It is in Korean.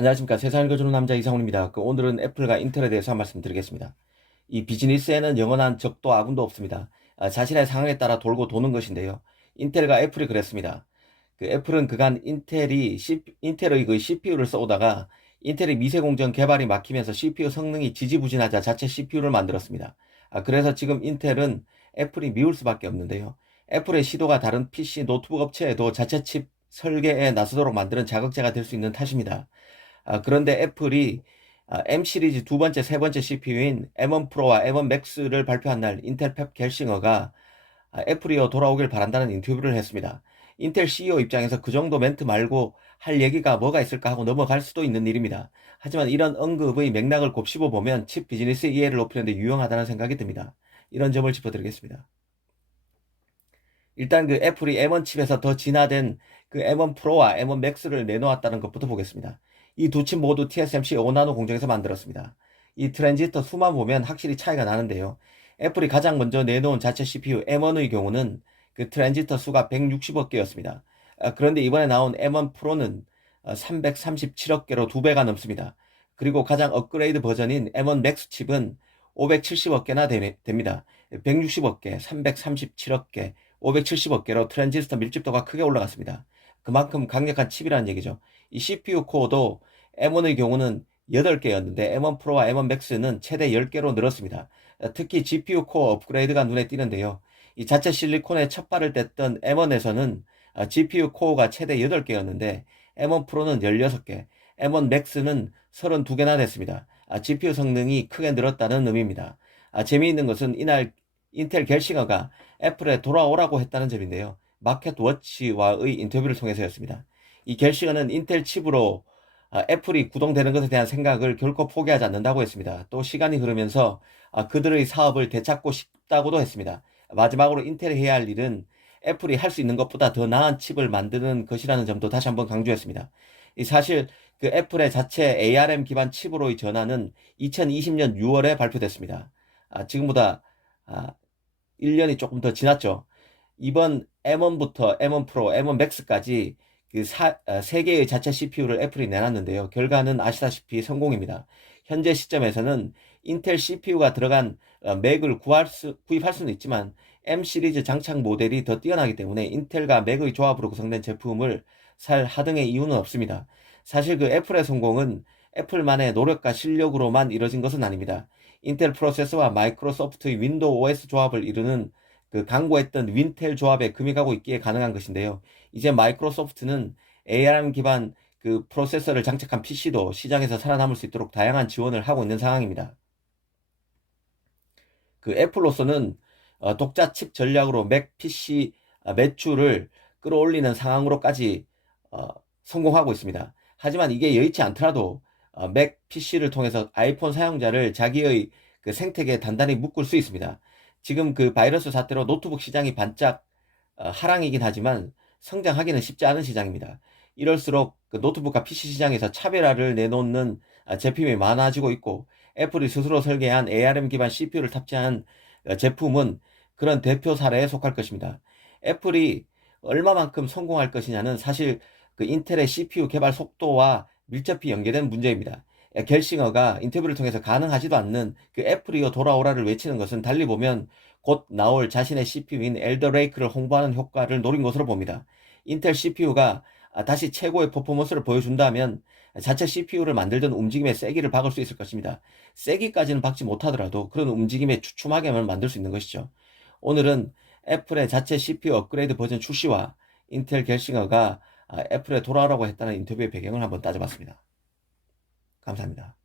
안녕하십니까. 세상을 읽어주는 남자 이상훈입니다. 오늘은 애플과 인텔에 대해서 한 말씀 드리겠습니다. 이 비즈니스에는 영원한 적도 아군도 없습니다. 자신의 상황에 따라 돌고 도는 것인데요. 인텔과 애플이 그랬습니다. 애플은 그간 인텔의 그 CPU를 써오다가 인텔이 미세공정 개발이 막히면서 CPU 성능이 지지부진하자 자체 CPU를 만들었습니다. 그래서 지금 인텔은 애플이 미울 수밖에 없는데요. 애플의 시도가 다른 PC 노트북 업체에도 자체 칩 설계에 나서도록 만드는 자극제가 될 수 있는 탓입니다. 그런데 애플이 M 시리즈 두 번째, 세 번째 CPU인 M1 프로와 M1 맥스를 발표한 날 인텔 펩 겔싱어가 애플이여 돌아오길 바란다는 인터뷰를 했습니다. 인텔 CEO 입장에서 그 정도 멘트 말고 할 얘기가 뭐가 있을까 하고 넘어갈 수도 있는 일입니다. 하지만 이런 언급의 맥락을 곱씹어 보면 칩 비즈니스 이해를 높이는 데 유용하다는 생각이 듭니다. 이런 점을 짚어드리겠습니다. 일단 애플이 M1 칩에서 더 진화된 M1 프로와 M1 맥스를 내놓았다는 것부터 보겠습니다. 이 두 칩 모두 TSMC 5나노 공정에서 만들었습니다. 이 트랜지스터 수만 보면 확실히 차이가 나는데요. 애플이 가장 먼저 내놓은 자체 CPU M1의 경우는 트랜지스터 수가 160억 개였습니다. 그런데 이번에 나온 M1 프로는 337억 개로 2배가 넘습니다. 그리고 가장 업그레이드 버전인 M1 맥스 칩은 570억 개나 됩니다. 160억 개, 337억 개, 570억 개로 트랜지스터 밀집도가 크게 올라갔습니다. 그만큼 강력한 칩이라는 얘기죠. 이 CPU 코어도 M1의 경우는 8개였는데 M1 프로와 M1 맥스는 최대 10개로 늘었습니다. 특히 GPU 코어 업그레이드가 눈에 띄는데요. 이 자체 실리콘에 첫 발을 뗐던 M1에서는 GPU 코어가 최대 8개였는데 M1 프로는 16개, M1 맥스는 32개나 됐습니다. GPU 성능이 크게 늘었다는 의미입니다. 재미있는 것은 이날 인텔 겔싱어가 애플에 돌아오라고 했다는 점인데요. 마켓워치와의 인터뷰를 통해서였습니다. 이 겔싱어는 인텔 칩으로 애플이 구동되는 것에 대한 생각을 결코 포기하지 않는다고 했습니다. 또 시간이 흐르면서 그들의 사업을 되찾고 싶다고도 했습니다. 마지막으로 인텔이 해야 할 일은 애플이 할 수 있는 것보다 더 나은 칩을 만드는 것이라는 점도 다시 한번 강조했습니다. 사실 애플의 자체 ARM 기반 칩으로의 전환은 2020년 6월에 발표됐습니다. 지금보다 1년이 조금 더 지났죠. 이번 M1부터 M1 프로, M1 맥스까지 세 개의 자체 CPU를 애플이 내놨는데요. 결과는 아시다시피 성공입니다. 현재 시점에서는 인텔 CPU가 들어간 맥을 구입할 수는 있지만 M 시리즈 장착 모델이 더 뛰어나기 때문에 인텔과 맥의 조합으로 구성된 제품을 살 하등의 이유는 없습니다. 사실 애플의 성공은 애플만의 노력과 실력으로만 이뤄진 것은 아닙니다. 인텔 프로세서와 마이크로소프트의 윈도우 OS 조합을 이루는 강구했던 윈텔 조합에 금이 가고 있기에 가능한 것인데요. 이제 마이크로소프트는 ARM 기반 프로세서를 장착한 PC도 시장에서 살아남을 수 있도록 다양한 지원을 하고 있는 상황입니다. 애플로서는 독자 칩 전략으로 맥 PC 매출을 끌어올리는 상황으로까지 성공하고 있습니다. 하지만 이게 여의치 않더라도 맥 PC를 통해서 아이폰 사용자를 자기의 생태계에 단단히 묶을 수 있습니다. 지금 바이러스 사태로 노트북 시장이 반짝 하락이긴 하지만 성장하기는 쉽지 않은 시장입니다. 이럴수록 노트북과 PC 시장에서 차별화를 내놓는 제품이 많아지고 있고 애플이 스스로 설계한 ARM 기반 CPU를 탑재한 제품은 그런 대표 사례에 속할 것입니다. 애플이 얼마만큼 성공할 것이냐는 사실 인텔의 CPU 개발 속도와 밀접히 연계된 문제입니다. 겔싱어가 인터뷰를 통해서 가능하지도 않는 애플이여 돌아오라를 외치는 것은 달리 보면 곧 나올 자신의 CPU인 엘더레이크를 홍보하는 효과를 노린 것으로 봅니다. 인텔 CPU가 다시 최고의 퍼포먼스를 보여준다면 자체 CPU를 만들던 움직임에 세기를 박을 수 있을 것입니다. 세기까지는 박지 못하더라도 그런 움직임에 주춤하게만 만들 수 있는 것이죠. 오늘은 애플의 자체 CPU 업그레이드 버전 출시와 인텔 겔싱어가 애플에 돌아오라고 했다는 인터뷰의 배경을 한번 따져봤습니다. 감사합니다.